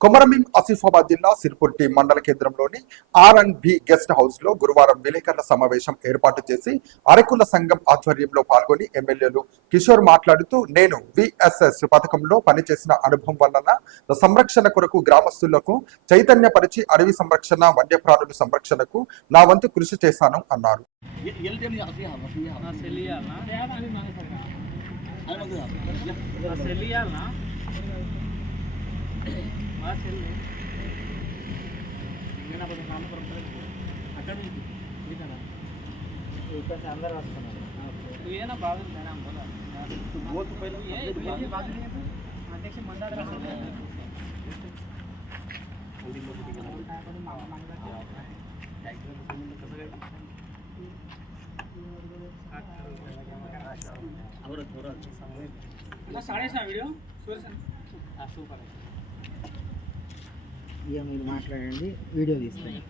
కొమరమీం ఆసిఫాబాద్ జిల్లా సిర్పుర్టి మండల కేంద్రంలోని ఆర్ అండ్ బి గెస్ట్ హౌస్లో గురువారం విలేకరుల సమావేశం ఏర్పాటు చేసి అరకుల సంఘం ఆధ్వర్యంలో పాల్గొని ఎమ్మెల్యేలు కిషోర్ మాట్లాడుతూ నేను విఎస్ఎస్ పథకంలో పనిచేసిన అనుభవం వలన సంరక్షణ కొరకు గ్రామస్తులకు చైతన్యపరిచి అడవి సంరక్షణ వన్యప్రాణుల సంరక్షణకు నా వంతు కృషి చేశాను అన్నారు. ये ये लेते नहीं आती है बस ये నా సెల్ ఇయ్యాలనా अरे मत दे నా సెల్ ఇయ్యాలనా మా సెల్ నేను అప్పుడు నామకరం అక్కడ నుంచి ఇక్కడ ఇక్కడ అందరు వస్తున్నారు నువ్వు ఏనా బాగుంది నేను అంతలా वो तो पहले ఏ ఇది బాగుంది అధ్యక్ష మండలి और थोड़ा ఇలా స్టార్ట్ చేసిన వీడియో సూపర్ ఇక మీరు మాట్లాడండి వీడియో తీస్తాను.